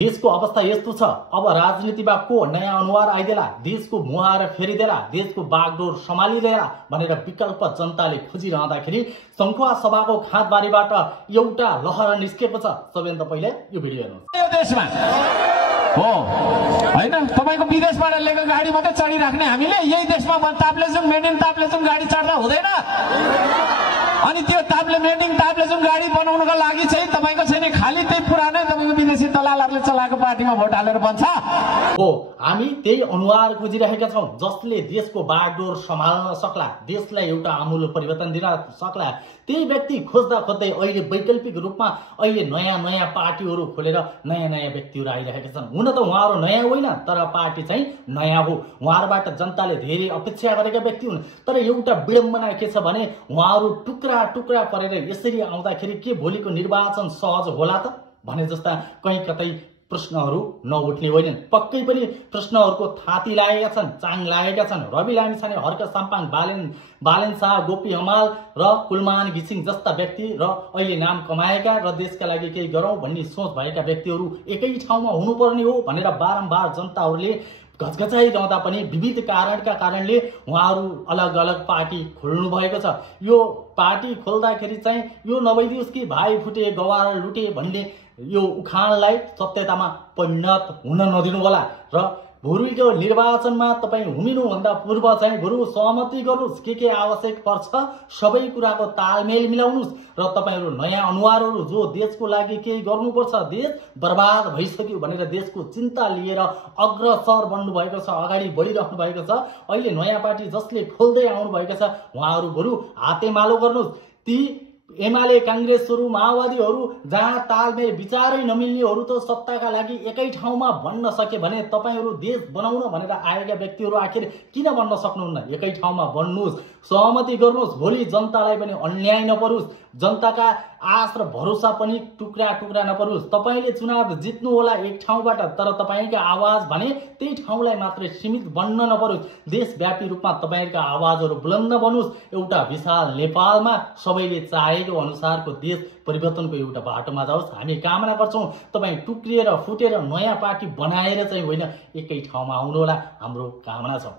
देशको अवस्था यस्तो छ। अब राजनीतिमा को नयाँ अनुहार आइदेला, देशको मुहार फेरिदेला, देशको बागडोर सम्हालिदेला भनेर विकल्प जनताले खोजिरहँदाखेरि संखुवा सभाको खाँदबारीबाट एउटा लहर निस्केको छ। सबैभन्दा पहिले यो भिडियो हेर्नुहोस्। यो देशमा हो हैन, तपाईको विदेशबाट ल्याएको गाडी मात्रै चढिराख्ने हामीले यही देशमा ताप्लेजुङ मेडिङ ताप्लेजुङ गाडी चढ्दा हुँदैन। अनि त्यो मेडिङ ताप्लेजुङ गाडी बनाउनको लागि चाहिँ तपाईको छैन, खाली त्यही पुरानै तपाईको विदेशी दलालहरूले चलाएको पार्टीमा भोट हालेर बन्छ हो। हामी त्यही अनुहार खोजिरहेका छौं जसले देशको बागडोर सम्हाल्न सक्ला, देशलाई एउटा आमूल परिवर्तन दिन सक्ला। त्यही व्यक्ति खोज्दा खोज्दै अहिले वैकल्पिक रूपमा अहिले नयाँ नयाँ पार्टीहरू खोलेर नयाँ नयाँ व्यक्तिहरू आइरहेका छन्। हुन त उहाँहरू नयाँ होइन, तर पार्टी चाहिँ नयाँ हो। उहाँहरूबाट जनताले धेरै अपेक्षा गरेका व्यक्ति हुन्। तर एउटा विडम्बना के छ भने उहाँहरू टुक्रा टुक्रा परेर यसरी आउँदाखेरि के भोलिको निर्वाचन सहज होला त भने जस्ता कहीँ कतै प्रश्नहरू नउठ्ने होइनन्। पक्कै पनि प्रश्नहरूको थाती लागेका छन्, चाङ लागेका छन्। रवि लामिछाने, हर्क साम्पाङ, बालेन शाह, गोपी हमाल र कुलमान घिसिङ जस्ता व्यक्ति र अहिले नाम कमाएका र देशका लागि केही गरौँ भन्ने सोच भएका व्यक्तिहरू एकै ठाउँमा हुनुपर्ने हो भनेर बारम्बार जनताहरूले घचघचाइरहँदा पनि विविध कारणले उहाँहरू अलग अलग पार्टी खोल्नु भएको छ। यो पार्टी खोल्दाखेरि चाहिँ यो नभइदियोस् कि भाइ फुटे गवार लुटे भन्ने यो उखानलाई सत्यतामा परिणत हुन नदिनु होला र भोलिको निर्वाचनमा तपाईँ हुमिनुभन्दा पूर्व चाहिँ बरु सहमति गर्नुहोस्। के आवश्यक पर्छ सबै कुराको तालमेल मिलाउनुहोस् र तपाईहरू नयाँ अनुहारहरू जो देशको लागि केही गर्नुपर्छ, देश बर्बाद भइसक्यो भनेर देशको चिन्ता लिएर अग्रसर बन्नु भएको छ, अगाडि बढिरहनु भएको छ। अहिले नयाँ पार्टी जसले खोल्दै आउनु भएको छ उहाँहरू बरु हातेमालो गर्नुहोस्। ती एमाले, कांग्रेसहरू, माओवादीहरू जहाँ तालमेल विचारै नमिल्नेहरू त सत्ताका लागि एकै ठाउँमा बन्न सके भने तपाईहरू देश बनाउन भनेर आएका व्यक्तिहरू आखिर किन बन्न सक्नुहुन्न? एकै ठाउँमा बन्नुहोस्, सहमति गर्नुहोस्। भोलि जनतालाई पनि अन्याय नपरोस्, जनताका आश र भरोसा पनि टुक्रा टुक्रा नपरोस्। तपाईले चुनाव जित्नु होला एक ठाउँबाट, तर तपाईका आवाज भने त्यही ठाउँलाई मात्रै सीमित बन्न नपरोस्। देशव्यापी रूपमा तपाईहरुका आवाजहरू बुलन्द बनोस्। एउटा विशाल नेपालमा सबैले चाहेको अनुसारको देश परिवर्तनको एउटा बाटोमा जाओस्। हामी कामना गर्छौं तपाई टुक्रिएर फुटेर नयाँ पार्टी बनाएर चाहिँ होइन एकै ठाउँमा आउनु होला, हाम्रो कामना छ।